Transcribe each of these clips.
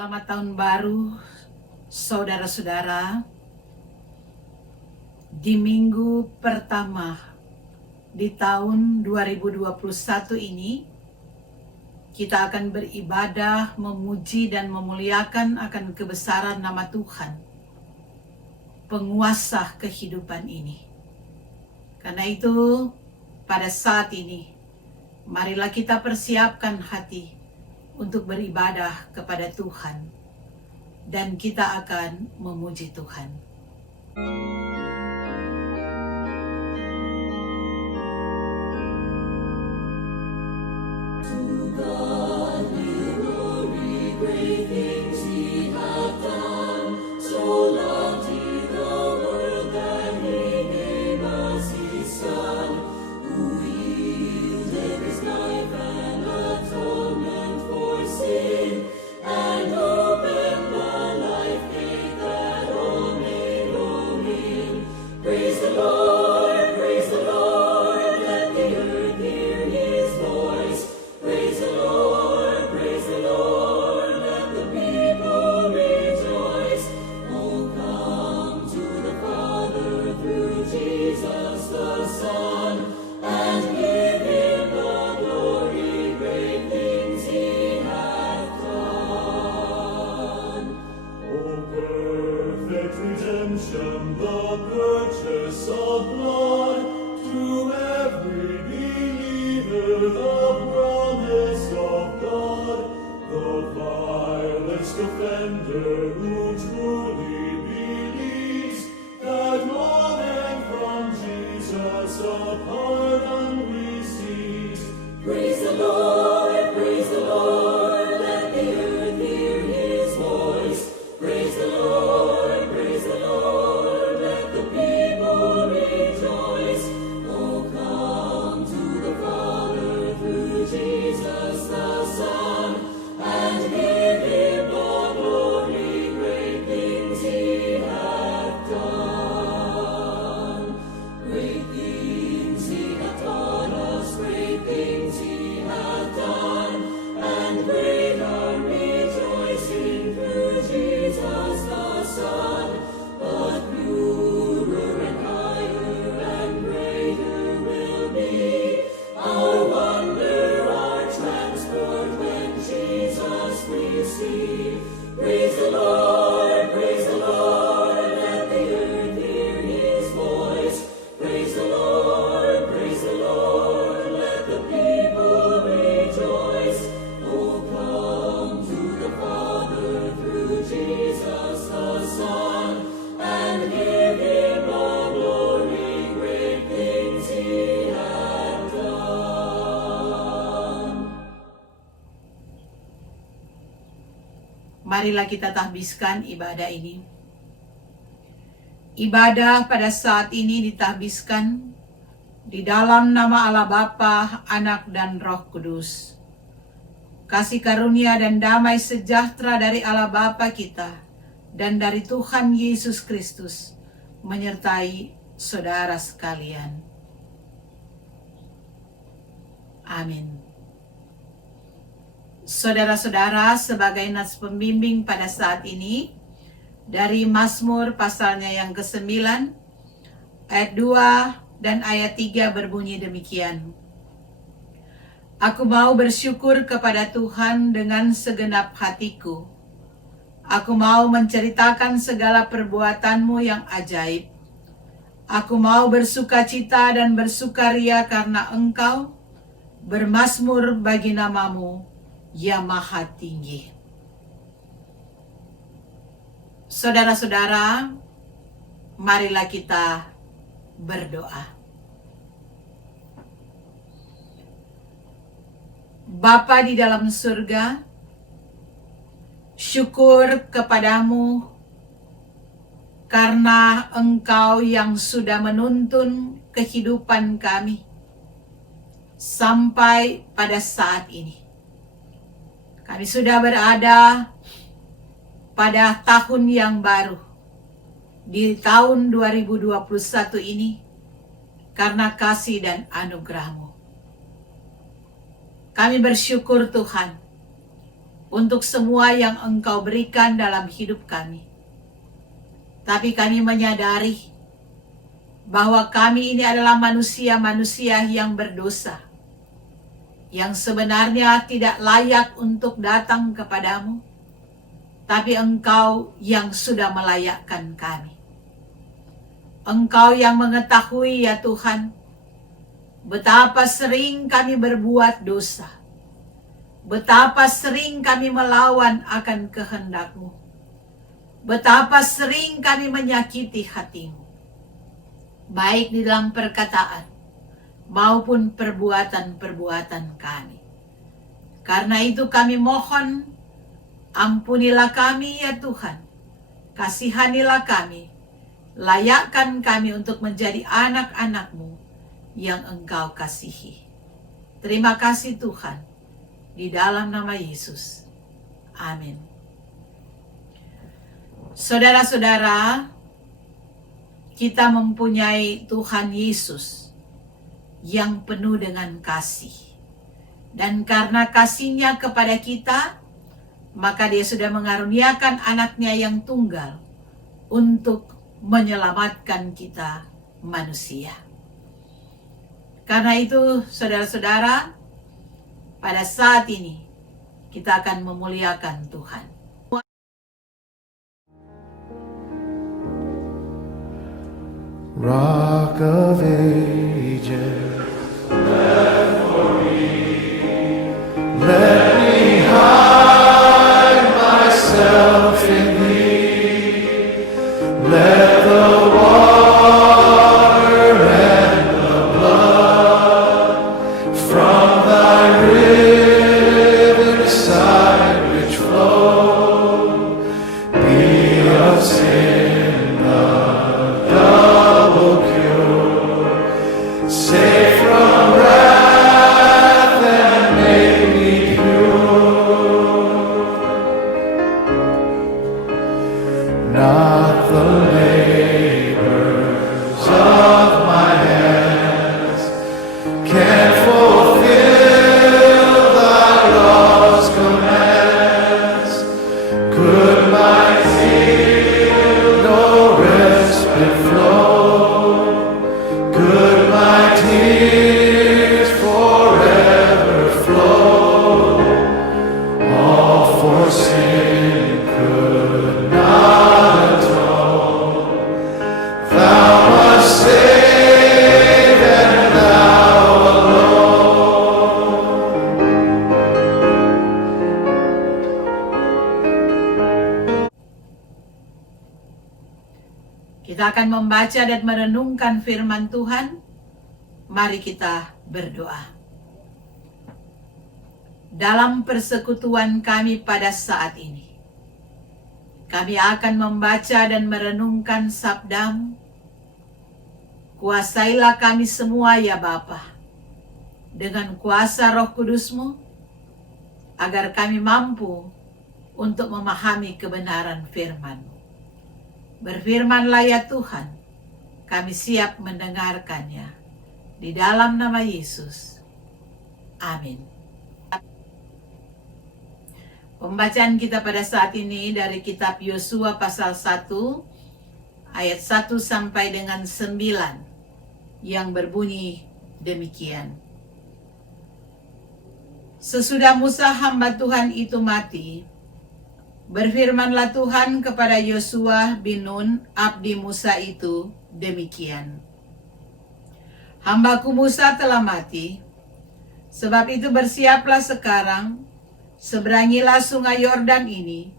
Selamat tahun baru, saudara-saudara. Di minggu pertama di tahun 2021 ini, kita akan beribadah, memuji dan memuliakan akan kebesaran nama Tuhan, penguasa kehidupan ini. Karena itu, pada saat ini, marilah kita persiapkan hati untuk beribadah kepada Tuhan, dan kita akan memuji Tuhan. Marilah kita tahbiskan ibadah ini. Ibadah pada saat ini ditahbiskan di dalam nama Allah Bapa, Anak dan Roh Kudus. Kasih karunia dan damai sejahtera dari Allah Bapa kita dan dari Tuhan Yesus Kristus menyertai saudara sekalian. Amin. Saudara-saudara, sebagai nas pembimbing pada saat ini, dari Mazmur pasalnya yang ke-9, ayat 2 dan ayat 3 berbunyi demikian. Aku mau bersyukur kepada Tuhan dengan segenap hatiku. Aku mau menceritakan segala perbuatanmu yang ajaib. Aku mau bersukacita dan bersukaria karena Engkau, bermazmur bagi namamu yang maha tinggi. Saudara-saudara, marilah kita berdoa. Bapa di dalam surga, syukur kepadamu karena Engkau yang sudah menuntun kehidupan kami sampai pada saat ini. Kami sudah berada pada tahun yang baru, di tahun 2021 ini, karena kasih dan anugerah-Mu. Kami bersyukur Tuhan, untuk semua yang Engkau berikan dalam hidup kami. Tapi kami menyadari bahwa kami ini adalah manusia-manusia yang berdosa, yang sebenarnya tidak layak untuk datang kepadamu, tapi Engkau yang sudah melayakkan kami. Engkau yang mengetahui ya Tuhan, betapa sering kami berbuat dosa, betapa sering kami melawan akan kehendak-Mu, betapa sering kami menyakiti hati-Mu, baik di dalam perkataan maupun perbuatan-perbuatan kami. Karena itu kami mohon, ampunilah kami ya Tuhan, kasihanilah kami, layakkan kami untuk menjadi anak-anak-Mu yang Engkau kasihi. Terima kasih Tuhan, di dalam nama Yesus. Amin. Saudara-saudara, kita mempunyai Tuhan Yesus yang penuh dengan kasih. Dan karena kasih-Nya kepada kita, maka Dia sudah mengaruniakan anaknya yang tunggal untuk menyelamatkan kita manusia. Karena itu saudara-saudara, pada saat ini kita akan memuliakan Tuhan. Rock of Ages, let me hide myself in Thee. Let the water and the blood from Thy riverside which flow be of sin a double cure, save from wrath and make me pure. Not the labors of my hands can fulfill Thy law's commands. Could my zeal no respite flow? Could my tears forever flow? All for sin could not atone. Thou must save, and Thou alone. Kita akan membaca dan merenungkan firman Tuhan. Mari kita berdoa. Dalam persekutuan kami pada saat ini, kami akan membaca dan merenungkan sabda-Mu. Kuasailah kami semua ya Bapa, dengan kuasa Roh Kudus-Mu, agar kami mampu untuk memahami kebenaran firman-Mu. Berfirmanlah ya Tuhan, kami siap mendengarkannya. Di dalam nama Yesus. Amin. Pembacaan kita pada saat ini dari kitab Yosua pasal 1, ayat 1 sampai dengan 9, yang berbunyi demikian. Sesudah Musa hamba Tuhan itu mati, berfirmanlah Tuhan kepada Yosua bin Nun, abdi Musa itu, demikian. Hambaku Musa telah mati, sebab itu bersiaplah sekarang, seberangilah sungai Yordan ini,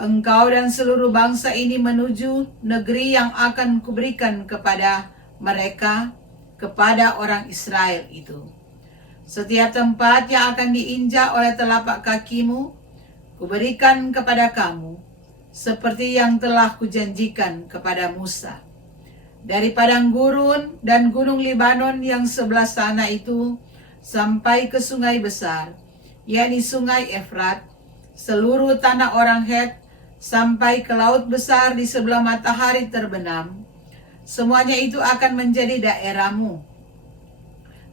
engkau dan seluruh bangsa ini menuju negeri yang akan kuberikan kepada mereka, kepada orang Israel itu. Setiap tempat yang akan diinjak oleh telapak kakimu, kuberikan kepada kamu, seperti yang telah kujanjikan kepada Musa. Dari padang gurun dan gunung Libanon yang sebelah sana itu, sampai ke sungai besar, yakni sungai Efrat, seluruh tanah orang Het, sampai ke laut besar di sebelah matahari terbenam, semuanya itu akan menjadi daerahmu.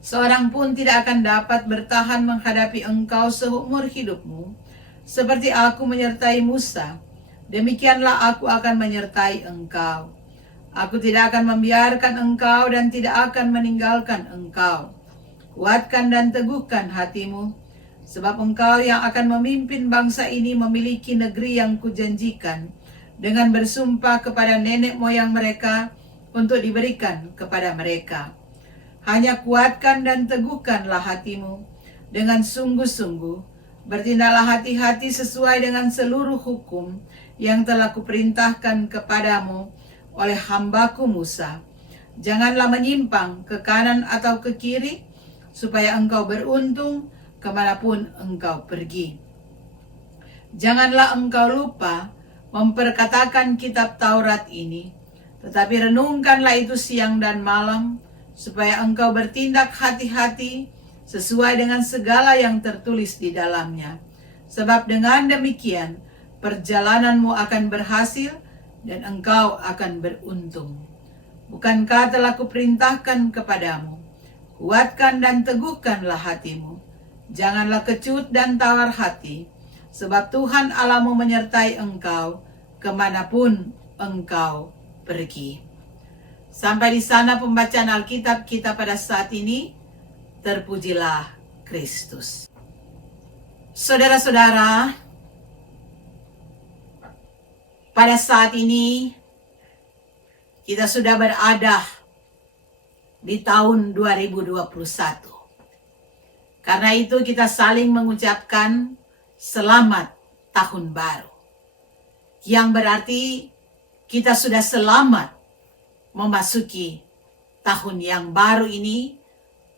Seorang pun tidak akan dapat bertahan menghadapi engkau seumur hidupmu, seperti aku menyertai Musa, demikianlah aku akan menyertai engkau. Aku tidak akan membiarkan engkau dan tidak akan meninggalkan engkau. Kuatkan dan teguhkan hatimu, sebab engkau yang akan memimpin bangsa ini memiliki negeri yang kujanjikan, dengan bersumpah kepada nenek moyang mereka untuk diberikan kepada mereka. Hanya kuatkan dan teguhkanlah hatimu dengan sungguh-sungguh, bertindaklah hati-hati sesuai dengan seluruh hukum yang telah kuperintahkan kepadamu oleh hambaku Musa. Janganlah menyimpang ke kanan atau ke kiri, supaya engkau beruntung kemanapun engkau pergi. Janganlah engkau lupa memperkatakan kitab Taurat ini, tetapi renungkanlah itu siang dan malam, supaya engkau bertindak hati-hati sesuai dengan segala yang tertulis di dalamnya. Sebab dengan demikian perjalananmu akan berhasil dan engkau akan beruntung. Bukankah telah kuperintahkan kepadamu, kuatkan dan teguhkanlah hatimu, janganlah kecut dan tawar hati, sebab Tuhan Allahmu menyertai engkau kemanapun engkau pergi. Sampai di sana pembacaan Alkitab kita pada saat ini. Terpujilah Kristus. Saudara-saudara, pada saat ini kita sudah berada di tahun 2021. Karena itu kita saling mengucapkan selamat tahun baru. Yang berarti kita sudah selamat memasuki tahun yang baru ini,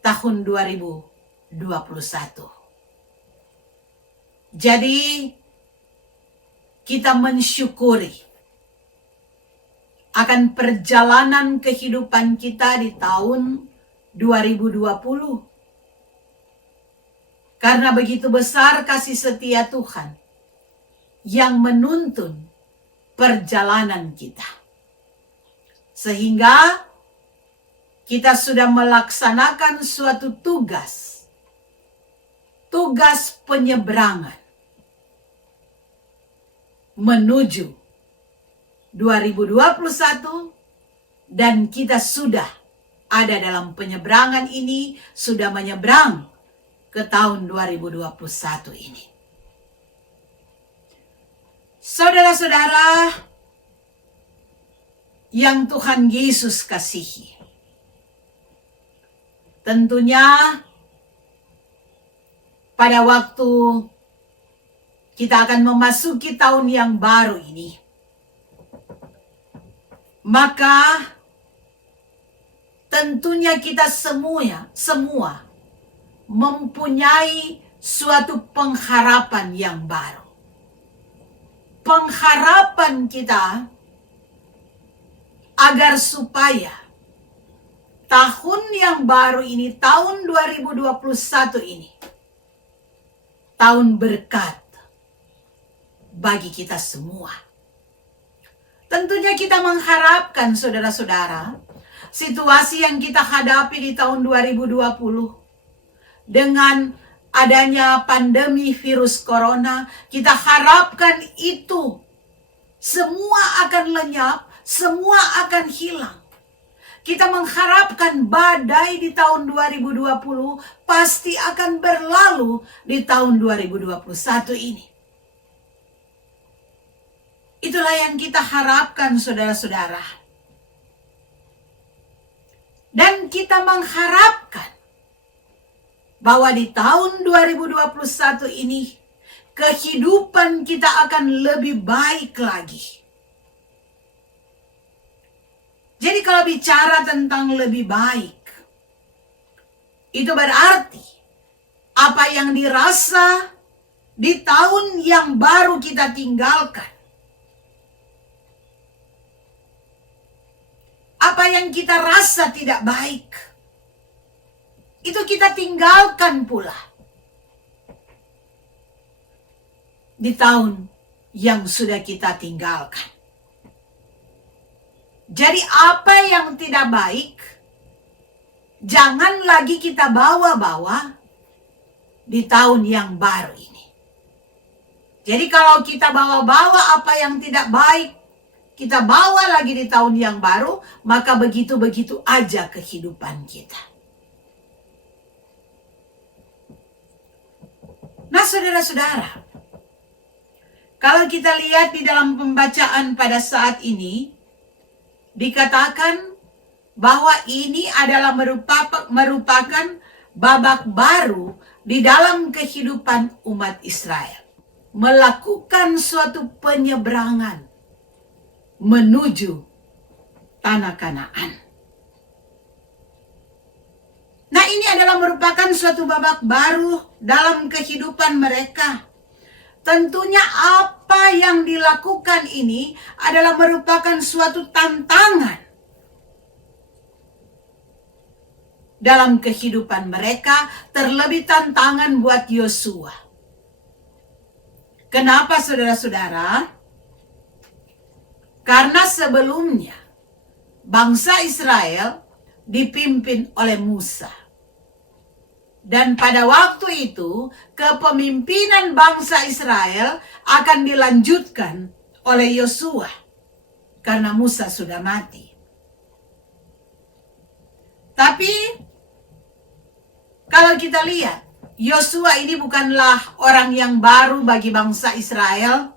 tahun 2021. Jadi kita mensyukuri akan perjalanan kehidupan kita di tahun 2020. Karena begitu besar kasih setia Tuhan yang menuntun perjalanan kita. Sehingga kita sudah melaksanakan suatu tugas penyeberangan menuju 2021, dan kita sudah ada dalam penyeberangan ini, sudah menyeberang ke tahun 2021 ini. Saudara-saudara yang Tuhan Yesus kasihi, tentunya pada waktu kita akan memasuki tahun yang baru ini, maka tentunya kita semua mempunyai suatu pengharapan yang baru. Pengharapan kita agar supaya tahun yang baru ini, tahun 2021 ini, tahun berkat bagi kita semua. Tentunya kita mengharapkan, saudara-saudara, situasi yang kita hadapi di tahun 2020 dengan adanya pandemi virus corona, kita harapkan itu semua akan lenyap, semua akan hilang. Kita mengharapkan badai di tahun 2020 pasti akan berlalu di tahun 2021 ini. Itulah yang kita harapkan, saudara-saudara. Dan kita mengharapkan bahwa di tahun 2021 ini kehidupan kita akan lebih baik lagi. Jadi kalau bicara tentang lebih baik, itu berarti apa yang dirasa di tahun yang baru kita tinggalkan, apa yang kita rasa tidak baik, itu kita tinggalkan pula di tahun yang sudah kita tinggalkan. Jadi apa yang tidak baik, jangan lagi kita bawa-bawa di tahun yang baru ini. Jadi kalau kita bawa-bawa apa yang tidak baik, kita bawa lagi di tahun yang baru, maka begitu-begitu aja kehidupan kita. Nah, saudara-saudara, kalau kita lihat di dalam pembacaan pada saat ini, dikatakan bahwa ini adalah merupakan babak baru di dalam kehidupan umat Israel. Melakukan suatu penyeberangan menuju tanah Kanaan. Nah, ini adalah merupakan suatu babak baru dalam kehidupan mereka. Tentunya apa yang dilakukan ini adalah merupakan suatu tantangan dalam kehidupan mereka, terlebih tantangan buat Yosua. Kenapa, saudara-saudara? Karena sebelumnya bangsa Israel dipimpin oleh Musa. Dan pada waktu itu, kepemimpinan bangsa Israel akan dilanjutkan oleh Yosua karena Musa sudah mati. Tapi kalau kita lihat, Yosua ini bukanlah orang yang baru bagi bangsa Israel.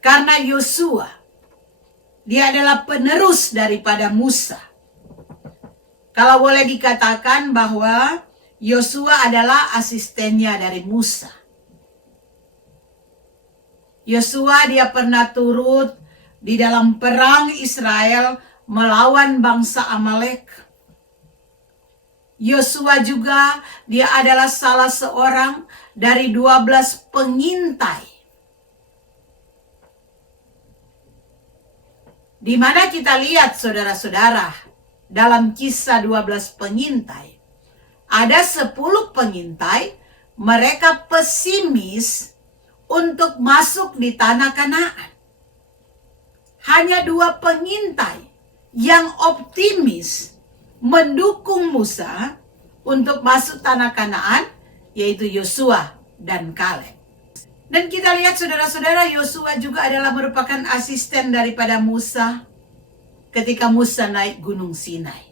Karena Yosua, dia adalah penerus daripada Musa. Kalau boleh dikatakan bahwa Yosua adalah asistennya dari Musa. Yosua dia pernah turut di dalam perang Israel melawan bangsa Amalek. Yosua juga dia adalah salah seorang dari 12 pengintai. Di mana kita lihat, saudara-saudara, dalam kisah 12 pengintai, ada 10 pengintai, mereka pesimis untuk masuk di tanah Kanaan. Hanya 2 pengintai yang optimis mendukung Musa untuk masuk tanah Kanaan, yaitu Yosua dan Kaleb. Dan kita lihat, saudara-saudara, Yosua juga adalah merupakan asisten daripada Musa ketika Musa naik Gunung Sinai.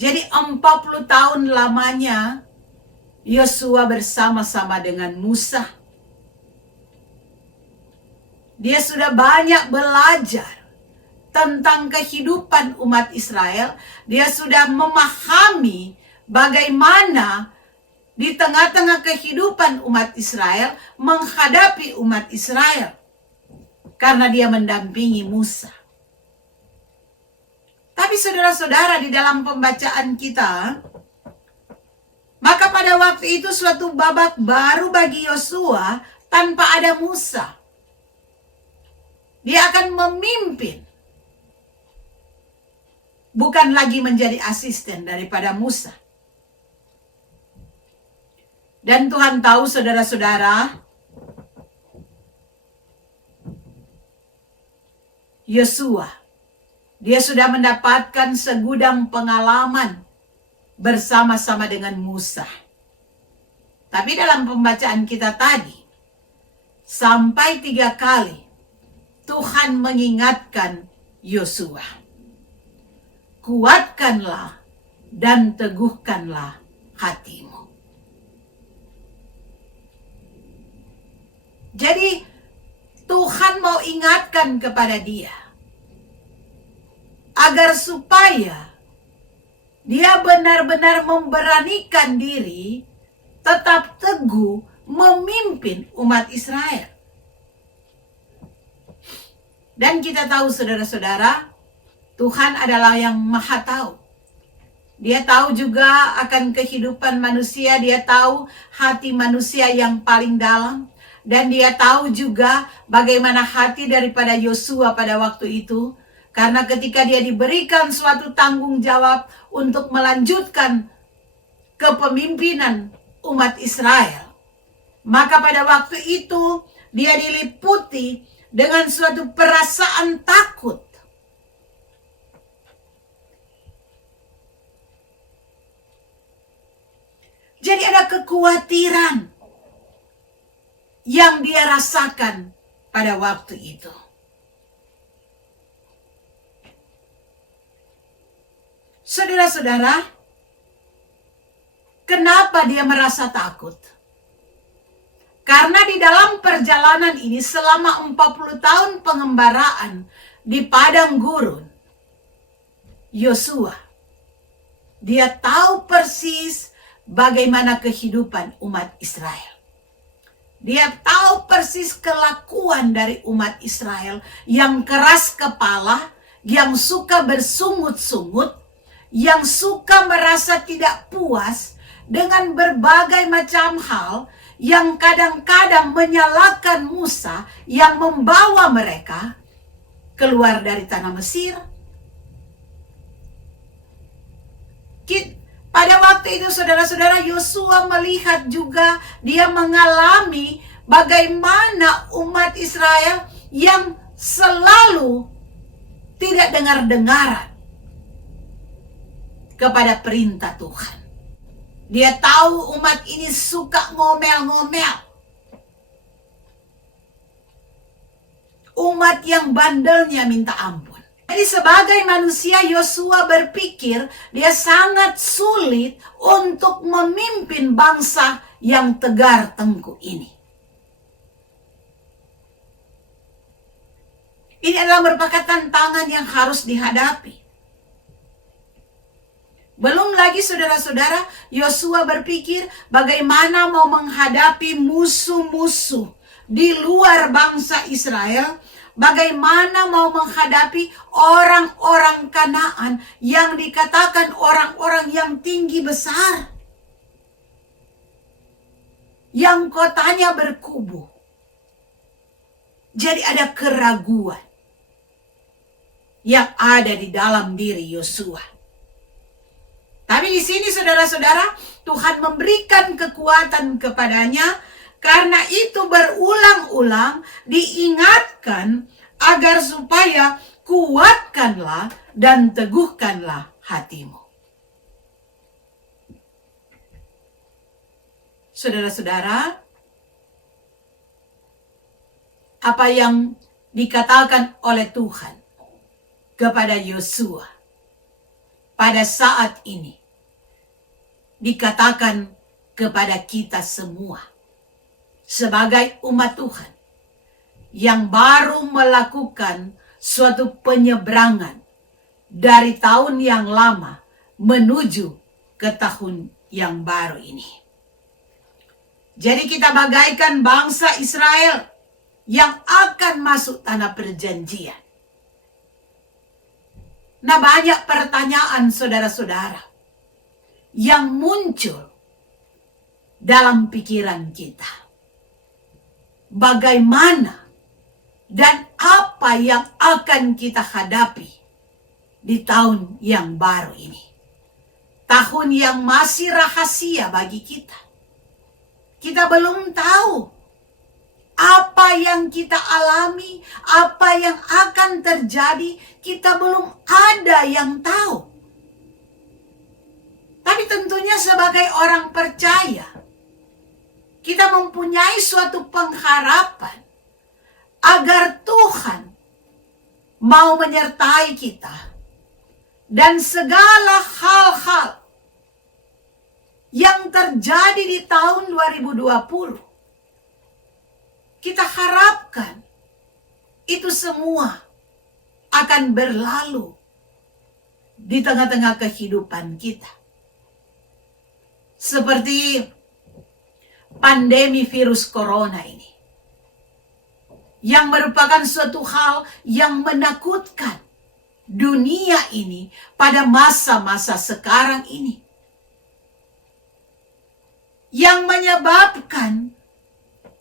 Jadi 40 tahun lamanya Yosua bersama-sama dengan Musa. Dia sudah banyak belajar tentang kehidupan umat Israel. Dia sudah memahami bagaimana di tengah-tengah kehidupan umat Israel menghadapi umat Israel. Karena dia mendampingi Musa. Tapi saudara-saudara, di dalam pembacaan kita, maka pada waktu itu suatu babak baru bagi Yosua tanpa ada Musa. Dia akan memimpin. Bukan lagi menjadi asisten daripada Musa. Dan Tuhan tahu, saudara-saudara, Yosua, dia sudah mendapatkan segudang pengalaman bersama-sama dengan Musa. Tapi dalam pembacaan kita tadi, sampai 3 kali Tuhan mengingatkan Yosua. Kuatkanlah dan teguhkanlah hatimu. Jadi Tuhan mau ingatkan kepada dia agar supaya dia benar-benar memberanikan diri, tetap teguh memimpin umat Israel. Dan kita tahu, saudara-saudara, Tuhan adalah yang maha tahu. Dia tahu juga akan kehidupan manusia. Dia tahu hati manusia yang paling dalam. Dan dia tahu juga bagaimana hati daripada Yosua pada waktu itu. Karena ketika dia diberikan suatu tanggung jawab untuk melanjutkan kepemimpinan umat Israel, maka pada waktu itu dia diliputi dengan suatu perasaan takut. Jadi ada kekhawatiran yang dia rasakan pada waktu itu. Saudara-saudara, kenapa dia merasa takut? Karena di dalam perjalanan ini selama 40 tahun pengembaraan di padang gurun, Yosua, dia tahu persis bagaimana kehidupan umat Israel. Dia tahu persis kelakuan dari umat Israel yang keras kepala, yang suka bersungut-sungut, yang suka merasa tidak puas dengan berbagai macam hal, yang kadang-kadang menyalahkan Musa yang membawa mereka keluar dari tanah Mesir. Pada waktu itu saudara-saudara, Yosua melihat juga, dia mengalami bagaimana umat Israel yang selalu tidak dengar-dengaran kepada perintah Tuhan. Dia tahu umat ini suka ngomel-ngomel. Umat yang bandelnya minta ampun. Jadi sebagai manusia, Yosua berpikir dia sangat sulit untuk memimpin bangsa yang tegar tengkuk ini. Ini adalah merupakan tantangan yang harus dihadapi. Belum lagi saudara-saudara, Yosua berpikir bagaimana mau menghadapi musuh-musuh di luar bangsa Israel, bagaimana mau menghadapi orang-orang Kanaan yang dikatakan orang-orang yang tinggi besar, yang kotanya berkubu. Jadi ada keraguan yang ada di dalam diri Yosua. Tapi di sini saudara-saudara, Tuhan memberikan kekuatan kepadanya. Karena itu berulang-ulang diingatkan agar supaya kuatkanlah dan teguhkanlah hatimu. Saudara-saudara, apa yang dikatakan oleh Tuhan kepada Yosua pada saat ini dikatakan kepada kita semua sebagai umat Tuhan yang baru melakukan suatu penyeberangan dari tahun yang lama menuju ke tahun yang baru ini. Jadi kita bagaikan bangsa Israel yang akan masuk tanah perjanjian. Nah, banyak pertanyaan saudara-saudara yang muncul dalam pikiran kita. Bagaimana dan apa yang akan kita hadapi di tahun yang baru ini. Tahun yang masih rahasia bagi kita. Kita belum tahu apa yang kita alami, apa yang akan terjadi, kita belum ada yang tahu. Tapi tentunya sebagai orang percaya, kita mempunyai suatu pengharapan agar Tuhan mau menyertai kita dan segala hal-hal yang terjadi di tahun 2020. Kita harapkan itu semua akan berlalu di tengah-tengah kehidupan kita. Seperti pandemi virus corona ini, yang merupakan suatu hal yang menakutkan dunia ini pada masa-masa sekarang ini, yang menyebabkan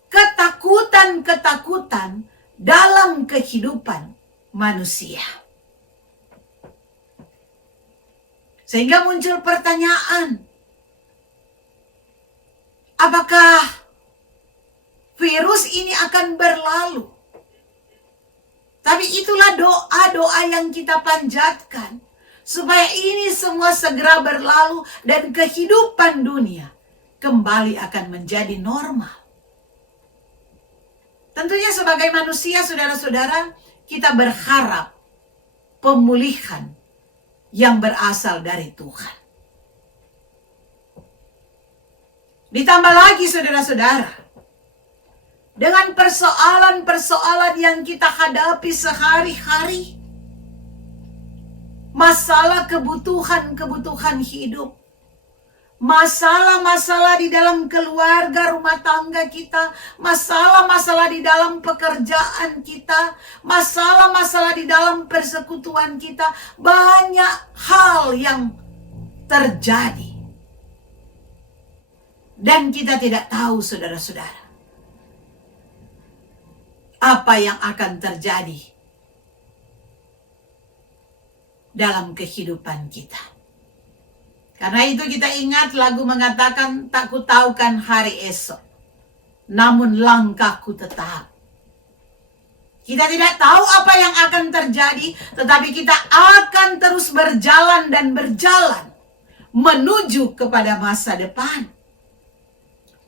ketakutan-ketakutan dalam kehidupan manusia. Sehingga muncul pertanyaan, apakah virus ini akan berlalu? Tapi itulah doa-doa yang kita panjatkan, supaya ini semua segera berlalu dan kehidupan dunia kembali akan menjadi normal. Tentunya sebagai manusia, saudara-saudara, kita berharap pemulihan yang berasal dari Tuhan. Ditambah lagi, saudara-saudara, dengan persoalan-persoalan yang kita hadapi sehari-hari, masalah kebutuhan hidup, masalah-masalah di dalam keluarga rumah tangga kita, masalah-masalah di dalam pekerjaan kita, masalah-masalah di dalam persekutuan kita, banyak hal yang terjadi. Dan kita tidak tahu, saudara-saudara, apa yang akan terjadi dalam kehidupan kita. Karena itu kita ingat lagu mengatakan, tak ku tahukan hari esok, namun langkahku tetap. Kita tidak tahu apa yang akan terjadi, tetapi kita akan terus berjalan dan berjalan menuju kepada masa depan.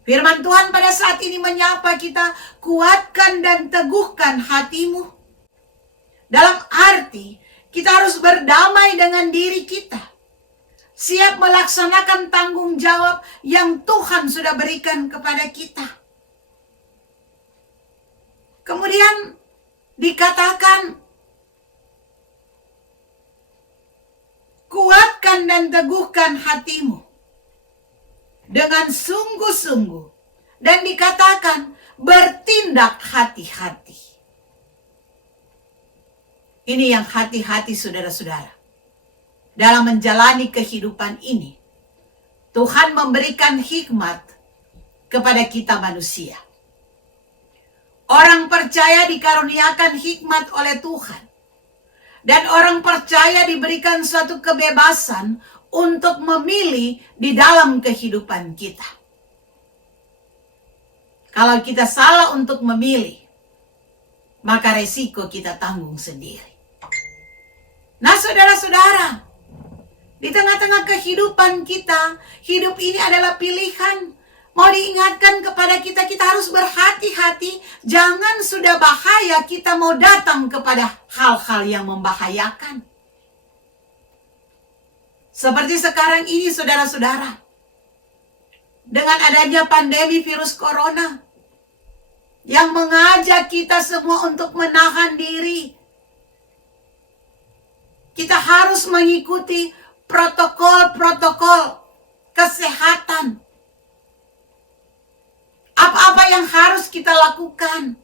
Firman Tuhan pada saat ini menyapa kita, kuatkan dan teguhkan hatimu. Dalam arti, kita harus berdamai dengan diri kita. Siap melaksanakan tanggung jawab yang Tuhan sudah berikan kepada kita. Kemudian dikatakan, kuatkan dan teguhkan hatimu dengan sungguh-sungguh. Dan dikatakan, bertindak hati-hati. Ini yang hati-hati, saudara-saudara. Dalam menjalani kehidupan ini, Tuhan memberikan hikmat kepada kita manusia. Orang percaya dikaruniakan hikmat oleh Tuhan. Dan orang percaya diberikan suatu kebebasan untuk memilih di dalam kehidupan kita. Kalau kita salah untuk memilih, maka resiko kita tanggung sendiri. Nah, saudara-saudara, di tengah-tengah kehidupan kita, hidup ini adalah pilihan. Mau diingatkan kepada kita, kita harus berhati-hati. Jangan sudah bahaya kita mau datang kepada hal-hal yang membahayakan. Seperti sekarang ini, saudara-saudara, dengan adanya pandemi virus corona yang mengajak kita semua untuk menahan diri. Kita harus mengikuti protokol-protokol kesehatan. Apa-apa yang harus kita lakukan.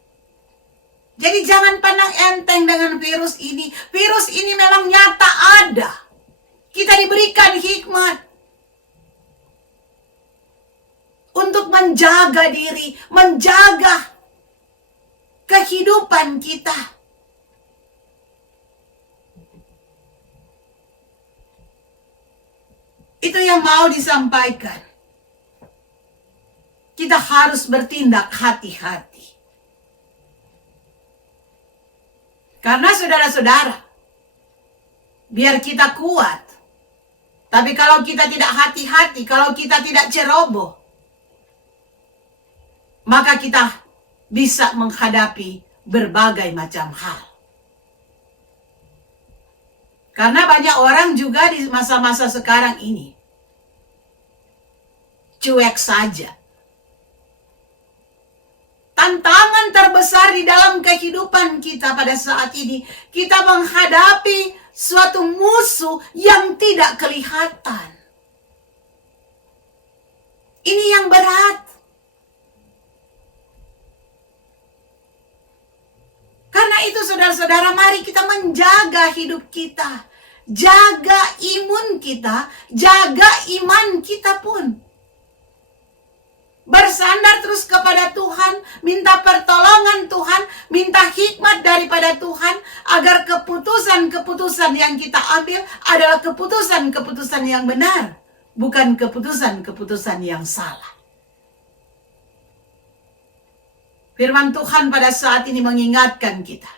Jadi jangan pandang enteng dengan virus ini. Virus ini memang nyata ada. Kita diberikan hikmat untuk menjaga diri, menjaga kehidupan kita. Itu yang mau disampaikan. Kita harus bertindak hati-hati. Karena saudara-saudara, biar kita kuat, tapi kalau kita tidak hati-hati, kalau kita tidak ceroboh, maka kita bisa menghadapi berbagai macam hal. Karena banyak orang juga di masa-masa sekarang ini cuek saja. Tantangan terbesar di dalam kehidupan kita pada saat ini, kita menghadapi suatu musuh yang tidak kelihatan. Ini yang berat. Karena itu saudara-saudara, mari kita menjaga hidup kita. Jaga imun kita, jaga iman kita pun. Bersandar terus kepada Tuhan, minta pertolongan Tuhan, minta hikmat daripada Tuhan, agar keputusan-keputusan yang kita ambil adalah keputusan-keputusan yang benar, bukan keputusan-keputusan yang salah. Firman Tuhan pada saat ini mengingatkan kita,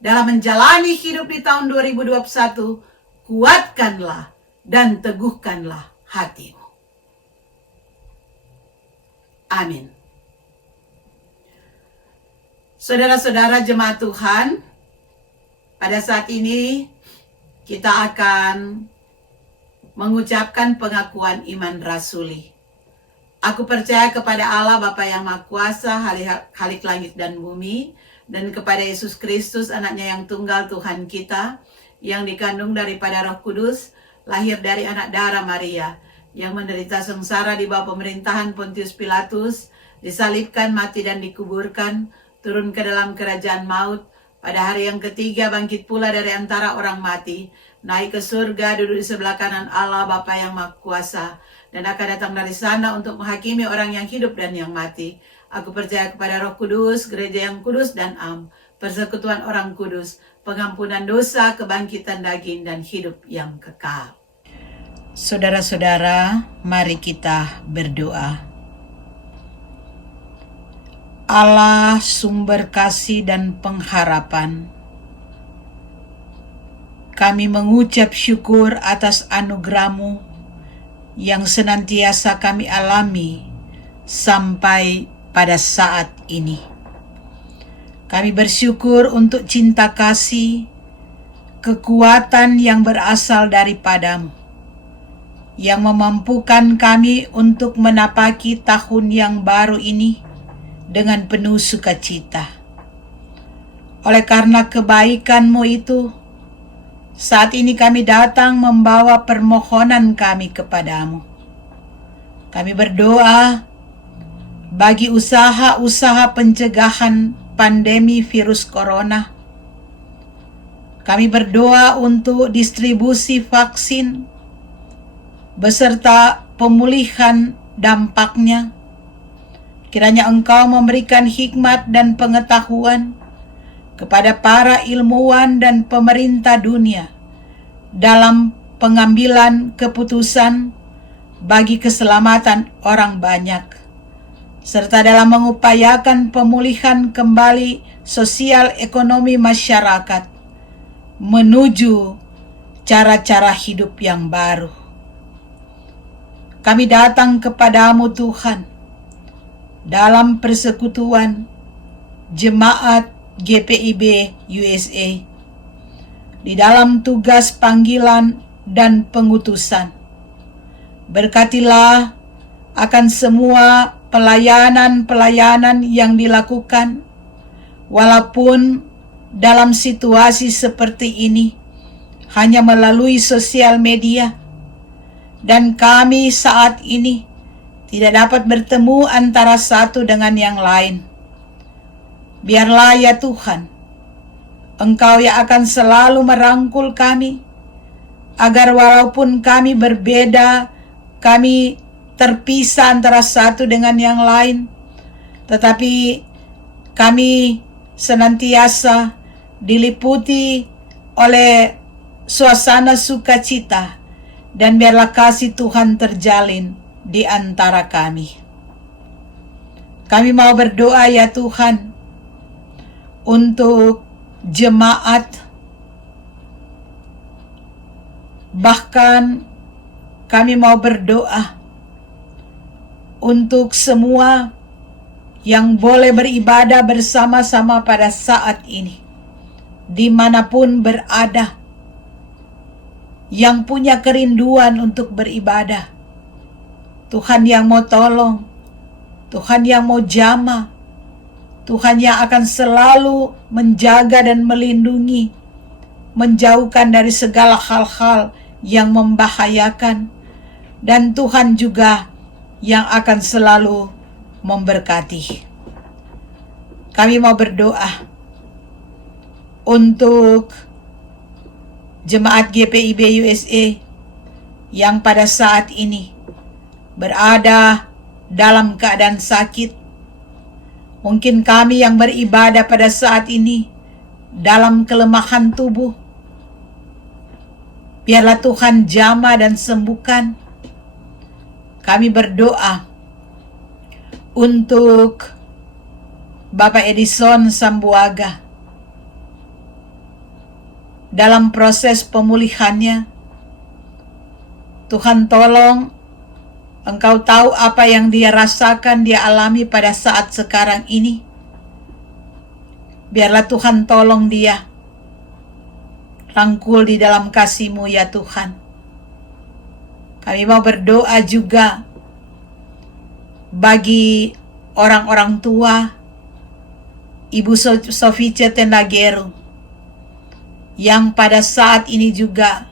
dalam menjalani hidup di tahun 2021, kuatkanlah dan teguhkanlah hatimu. Saudara-saudara jemaat Tuhan, pada saat ini kita akan mengucapkan pengakuan iman rasuli. Aku percaya kepada Allah Bapa yang Maha Kuasa, Khalik langit dan bumi, dan kepada Yesus Kristus, anaknya yang tunggal Tuhan kita, yang dikandung daripada Roh Kudus, lahir dari anak darah Maria, yang menderita sengsara di bawah pemerintahan Pontius Pilatus, disalibkan, mati dan dikuburkan, turun ke dalam kerajaan maut, pada hari yang ketiga bangkit pula dari antara orang mati, naik ke surga, duduk di sebelah kanan Allah Bapa yang Maha Kuasa, dan akan datang dari sana untuk menghakimi orang yang hidup dan yang mati. Aku percaya kepada Roh Kudus, gereja yang kudus dan am, persekutuan orang kudus, pengampunan dosa, kebangkitan daging, dan hidup yang kekal. Saudara-saudara, mari kita berdoa. Allah sumber kasih dan pengharapan, kami mengucap syukur atas anugerah-Mu yang senantiasa kami alami sampai pada saat ini. Kami bersyukur untuk cinta kasih, kekuatan yang berasal daripada-Mu, yang memampukan kami untuk menapaki tahun yang baru ini dengan penuh sukacita. Oleh karena kebaikan-Mu itu, saat ini kami datang membawa permohonan kami kepadamu. Kami berdoa bagi usaha-usaha pencegahan pandemi virus corona. Kami berdoa untuk distribusi vaksin beserta pemulihan dampaknya. Kiranya Engkau memberikan hikmat dan pengetahuan kepada para ilmuwan dan pemerintah dunia dalam pengambilan keputusan bagi keselamatan orang banyak, serta dalam mengupayakan pemulihan kembali sosial ekonomi masyarakat menuju cara-cara hidup yang baru. Kami datang kepadamu Tuhan, dalam persekutuan Jemaat GPIB USA, di dalam tugas panggilan dan pengutusan. Berkatilah akan semua pelayanan-pelayanan yang dilakukan, walaupun dalam situasi seperti ini hanya melalui sosial media, dan kami saat ini tidak dapat bertemu antara satu dengan yang lain. Biarlah ya Tuhan, Engkau yang akan selalu merangkul kami, agar walaupun kami berbeda, kami terpisah antara satu dengan yang lain, tetapi kami senantiasa diliputi oleh suasana sukacita, dan biarlah kasih Tuhan terjalin di antara kami. Kami mau berdoa ya Tuhan untuk jemaat, bahkan kami mau berdoa untuk semua yang boleh beribadah bersama-sama pada saat ini, dimanapun berada, yang punya kerinduan untuk beribadah. Tuhan yang mau tolong, Tuhan yang mau jamah, Tuhan yang akan selalu menjaga dan melindungi, menjauhkan dari segala hal-hal yang membahayakan, dan Tuhan juga yang akan selalu memberkati. Kami mau berdoa untuk Jemaat GPIB USA yang pada saat ini berada dalam keadaan sakit. Mungkin kami yang beribadah pada saat ini dalam kelemahan tubuh. Biarlah Tuhan jamah dan sembuhkan. Kami berdoa untuk Bapak Edison Sambuaga dalam proses pemulihannya. Tuhan tolong, Engkau tahu apa yang dia rasakan, dia alami pada saat sekarang ini. Biarlah Tuhan tolong dia. Rangkul di dalam kasih-Mu ya Tuhan. Kami mau berdoa juga bagi orang-orang tua, Ibu Sofice Tendageru, yang pada saat ini juga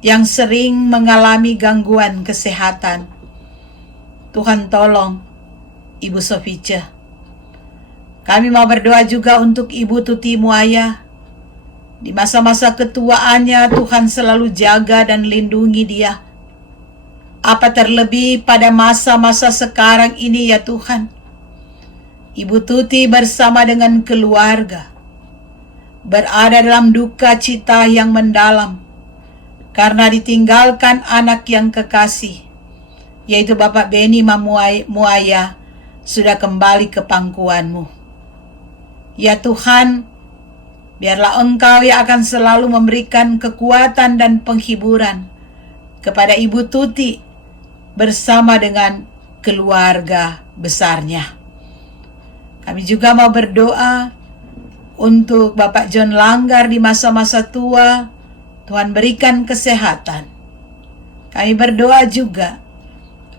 yang sering mengalami gangguan kesehatan. Tuhan tolong Ibu Sofice. Kami mau berdoa juga untuk Ibu Tuti Muaya. Di masa-masa ketuaannya, Tuhan selalu jaga dan lindungi dia. Apa terlebih pada masa-masa sekarang ini ya Tuhan. Ibu Tuti bersama dengan keluarga berada dalam duka cita yang mendalam karena ditinggalkan anak yang kekasih, yaitu Bapak Beni Muaya sudah kembali ke pangkuan-Mu. Ya Tuhan, biarlah Engkau yang akan selalu memberikan kekuatan dan penghiburan kepada Ibu Tuti bersama dengan keluarga besarnya. Kami juga mau berdoa untuk Bapak John Langgar di masa-masa tua. Tuhan berikan kesehatan. Kami berdoa juga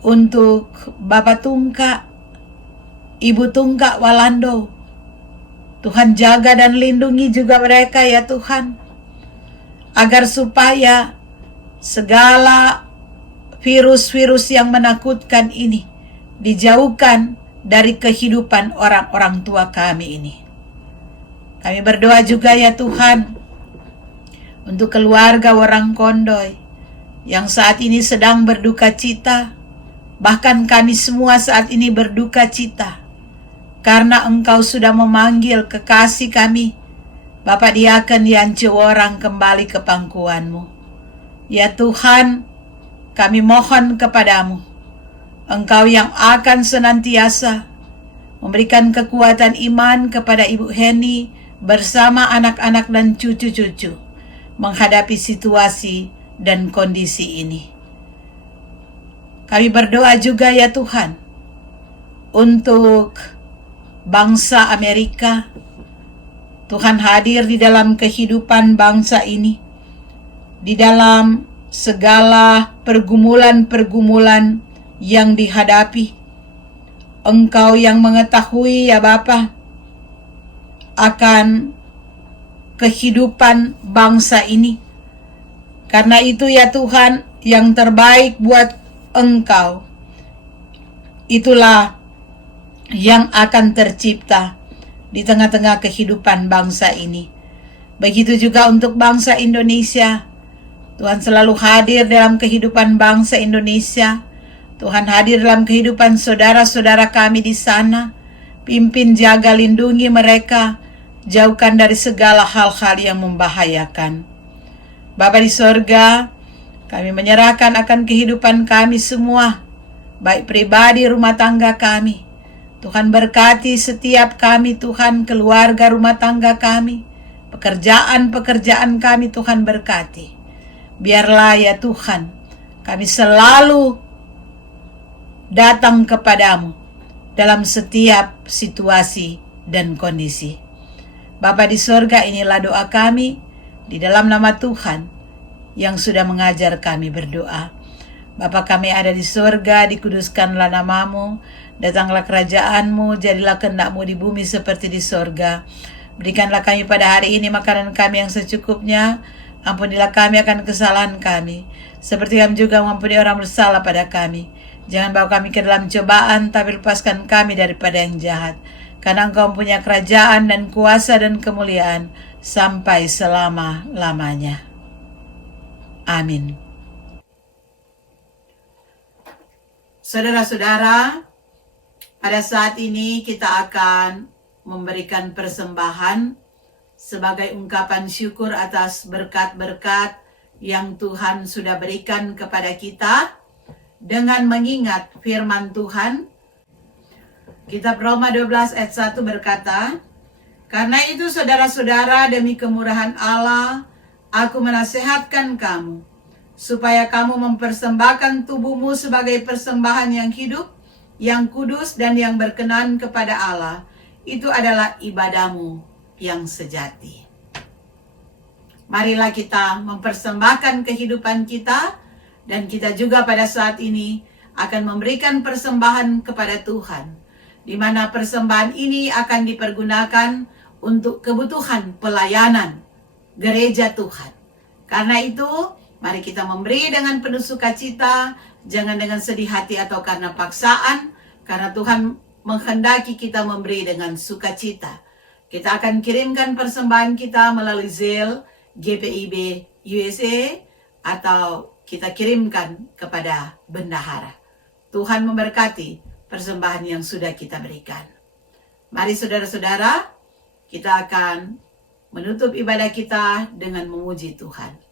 untuk Bapak Tungka, Ibu Tungka Walando. Tuhan jaga dan lindungi juga mereka ya Tuhan, agar supaya segala virus-virus yang menakutkan ini dijauhkan dari kehidupan orang-orang tua kami ini. Kami berdoa juga ya Tuhan untuk keluarga Warang Kondoy yang saat ini sedang berduka cita. Bahkan kami semua saat ini berduka cita karena Engkau sudah memanggil kekasih kami, Bapak Diaken Yance Worang, kembali ke pangkuan-Mu. Ya Tuhan, kami mohon kepadamu, Engkau yang akan senantiasa memberikan kekuatan iman kepada Ibu Heni bersama anak-anak dan cucu-cucu menghadapi situasi dan kondisi ini. Kami berdoa juga ya Tuhan untuk bangsa Amerika. Tuhan hadir di dalam kehidupan bangsa ini, di dalam segala pergumulan-pergumulan yang dihadapi. Engkau yang mengetahui ya Bapa akan kehidupan bangsa ini. Karena itu ya Tuhan, yang terbaik buat Engkau itulah yang akan tercipta di tengah-tengah kehidupan bangsa ini. Begitu juga untuk bangsa Indonesia. Tuhan selalu hadir dalam kehidupan bangsa Indonesia. Tuhan hadir dalam kehidupan saudara-saudara kami di sana. Pimpin, jaga, lindungi mereka. Jauhkan dari segala hal-hal yang membahayakan. Bapa di sorga, kami menyerahkan akan kehidupan kami semua, baik pribadi, rumah tangga kami. Tuhan berkati setiap kami, Tuhan, keluarga rumah tangga kami, pekerjaan-pekerjaan kami, Tuhan berkati. Biarlah ya Tuhan, kami selalu datang kepadamu dalam setiap situasi dan kondisi. Bapa di sorga, inilah doa kami di dalam nama Tuhan yang sudah mengajar kami berdoa. Bapa kami ada di sorga, dikuduskanlah namamu, datanglah kerajaan-Mu, jadilah kehendak-Mu di bumi seperti di sorga. Berikanlah kami pada hari ini makanan kami yang secukupnya. Ampunilah kami akan kesalahan kami, seperti kami juga mengampuni orang bersalah pada kami. Jangan bawa kami ke dalam cobaan, tapi lepaskan kami daripada yang jahat. Karena Engkau mempunyai kerajaan dan kuasa dan kemuliaan sampai selama-lamanya. Amin. Saudara-saudara, pada saat ini kita akan memberikan persembahan sebagai ungkapan syukur atas berkat-berkat yang Tuhan sudah berikan kepada kita dengan mengingat firman Tuhan. Kitab Roma 12 ayat 1 berkata, "Karena itu saudara-saudara, demi kemurahan Allah, aku menasihatkan kamu, supaya kamu mempersembahkan tubuhmu sebagai persembahan yang hidup, yang kudus dan yang berkenan kepada Allah, itu adalah ibadahmu yang sejati. Marilah kita mempersembahkan kehidupan kita, dan kita juga pada saat ini akan memberikan persembahan kepada Tuhan, di mana persembahan ini akan dipergunakan untuk kebutuhan pelayanan gereja Tuhan. Karena itu, mari kita memberi dengan penuh sukacita, jangan dengan sedih hati atau karena paksaan, karena Tuhan menghendaki kita memberi dengan sukacita. Kita akan kirimkan persembahan kita melalui Zelle, GPIB USA, atau kita kirimkan kepada bendahara. Tuhan memberkati persembahan yang sudah kita berikan. Mari saudara-saudara, kita akan menutup ibadah kita dengan memuji Tuhan.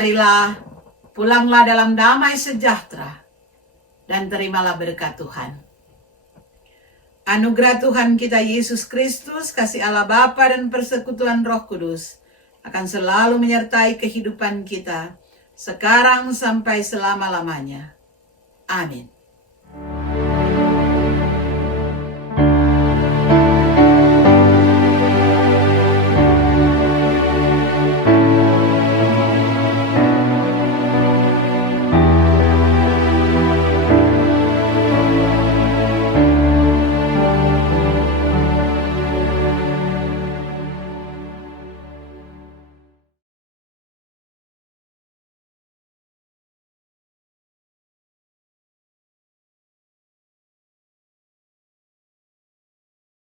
Marilah, pulanglah dalam damai sejahtera, dan terimalah berkat Tuhan. Anugerah Tuhan kita Yesus Kristus, kasih Allah Bapa dan persekutuan Roh Kudus akan selalu menyertai kehidupan kita sekarang sampai selama-lamanya. Amin.